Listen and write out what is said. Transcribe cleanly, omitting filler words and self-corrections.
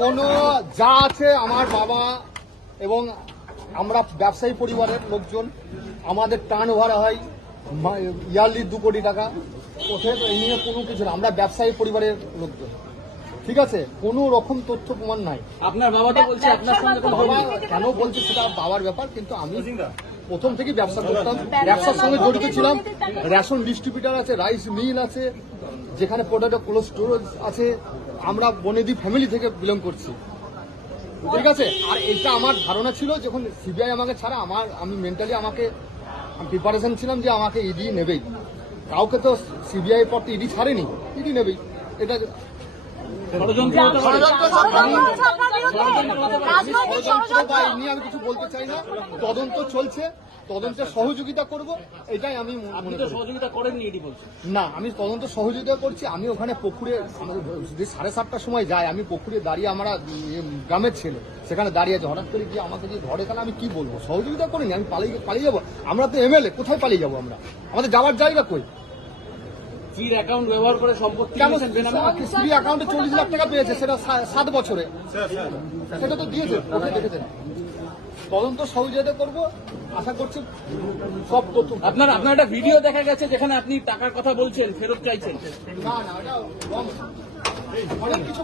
কোনো যা আছে আমার বাবা এবং আমরা ব্যবসায়ী পরিবারের লোকজন, আমাদের টার্ন ওভার হয় ইয়ারলি 2 কোটি টাকা। কোথায় এই নিয়ে কোনো কিছু না, আমরা ব্যবসায়ী পরিবারের লোকজন, ঠিক আছে? কোনো রকম তথ্য প্রমাণ নাই। আপনার বাবা তো বলছে আপনার সঙ্গে কোনো বাবা কেন বলছে সেটা বাবার ব্যাপার, কিন্তু আমি প্রথম থেকে ব্যবসা করতাম, ব্যবসার সঙ্গে জড়িত ছিলাম। রেশন ডিস্ট্রিবিউটার আছে, রাইস মিল আছে, যেখানে পটেটো কোল্ড স্টোরেজ আছে। আমরা বনেদি ফ্যামিলি থেকে বিলং করছি, ঠিক আছে? আর এটা আমার ধারণা ছিল যখন সিবিআই আমাকে ছাড়া, আমি মেন্টালি প্রিপারেশন ছিলাম যে আমাকে ইডি নেবেই। কাউকে তো সিবিআই পর তো ইডি ছাড়েনি, ইডি নেবেই। এটা নিয়ে আমি কিছু বলতে চাই না। তদন্ত চলছে, তদন্তের সহযোগিতা করব, এটাই আমি মনে করি। সহযোগিতা করেননি এটি বলছে না, আমি তদন্ত সহযোগিতা করছি। আমি ওখানে পুকুরে যে 7:30টার সময় যাই, আমি পুকুরে দাঁড়িয়ে, আমরা গ্রামের ছেলে সেখানে দাঁড়িয়ে আছে, হঠাৎ করে গিয়ে আমাকে যে ধরে, তাহলে আমি কি বলবো? সহযোগিতা করিনি, আমি পালিয়ে যাবো? আমরা তো এমএলএ, কোথায় পালিয়ে যাবো আমরা? আমাদের যাওয়ার জায়গা কই? স্ত্রীর অ্যাকাউন্ট ব্যবহার করে সম্পত্তি কেন স্ত্রী অ্যাকাউন্টে 40 লাখ টাকা পেয়েছে, সেটা 7 বছরে, সেটা তো দিয়েছে, ওকে দেখেছেন। তদন্ত সহযোগিতা করবো, আশা করছি সব তথ্য। আপনার একটা ভিডিও দেখা গেছে যেখানে আপনি টাকার কথা বলছেন, ফেরত চাইছেন। না, এটা অনেক কিছু